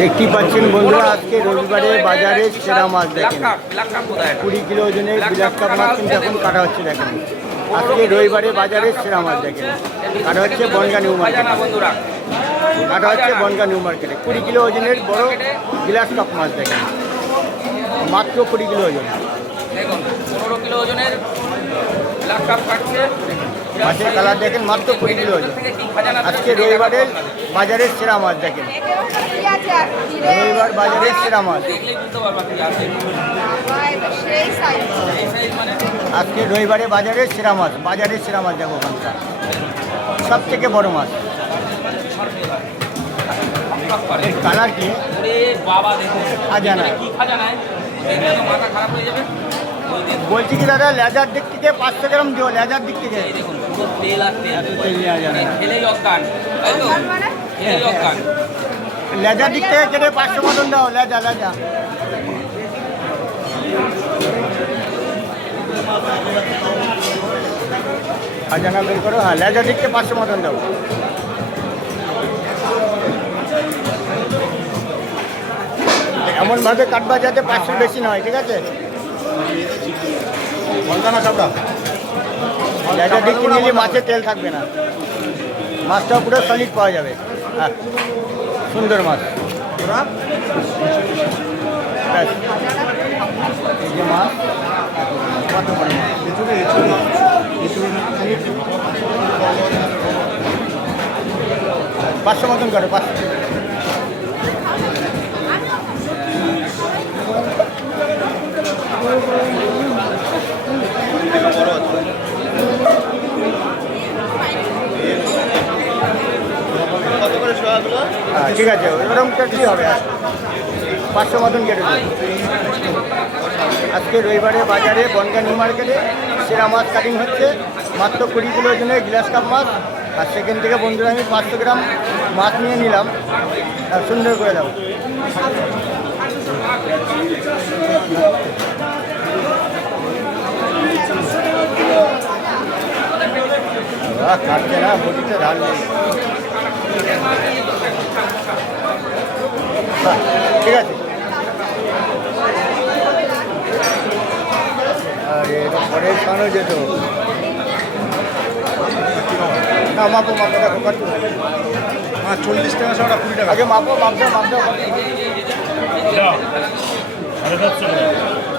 দেখতেই পাচ্ছেন বন্ধুরা, আজকে রবিবারে বাজারে সেরা মাছ দেখেন। 20 কিলো ওজনের বিলাস কাপ মাছ কিন্তু এখন কাটা হচ্ছে দেখেন। আজকে রবিবারে বাজারে সেরা মাছ দেখেন, কাটা হচ্ছে বনগাঁ নিউ মার্কেট। কাটা হচ্ছে বনগাঁ নিউ মার্কেটে 20 কিলো ওজনের বড় বিলাস কাপ মাছ দেখেন, মাত্র 20 কিলো ওজন। দেখুন 15 কিলো ওজনের বিলাস কাপ কাটছে। মাছের কালার দেখেন, মাত্র 20 কিলো ওজন। আজকে রবিবারের বাজারের সেরা মাছ দেখেন, রবিবার বাজারের সেরা মাছ। আজকে রবিবারে বাজারের সেরা মাছ, বাজারের সেরা মাছ দেখো ওখানটা সব থেকে বড় মাছ। কালার কি খাজানা বলছি কি দাদা, লেজার দিক থেকে 500 গ্রাম দিও, লেজার দিক থেকে লেজার দিক থেকে কেটে 500 মতন দাও। লেজা লেজা খাজানা বের করো। হ্যাঁ, লেজার দিক থেকে 500 মতন দাও। এমনভাবে কাটবা যাতে 500 বেশি নয়, ঠিক আছে? লেজার দিক থেকে নিলে মাছের তেল থাকবে না, মাছটা পুরো সলিড পাওয়া যাবে। হ্যাঁ, সুন্দর মাছ। ব্যাস, এই যে মাছ কত বড় মাছ। 500 মতন করে, 500। হ্যাঁ ঠিক আছে, ওরকম কেটে হবে। 500 মতন কেটে দেবে। আজকে রবিবারে বাজারে বনগাঁ নিউ মার্কেটে সেরা মাছ কাটিং হচ্ছে, মাত্র 20 কিলো ওজনের গ্লাস কাপ মাছ। আর সেখান থেকে বন্ধুরা আমি 500 গ্রাম মাছ নিয়ে নিলাম, সুন্দর করে দাও। কাটছে না, বটিতে ধান নেই। ঠিক আছে, আর এটা পরে খানো যেত না। মাপো মাপো, দেখো কত। 40 টাকা সবটা 20 টাকা। আগে মাপো, মাপটা মাপটা। 750 টাকা।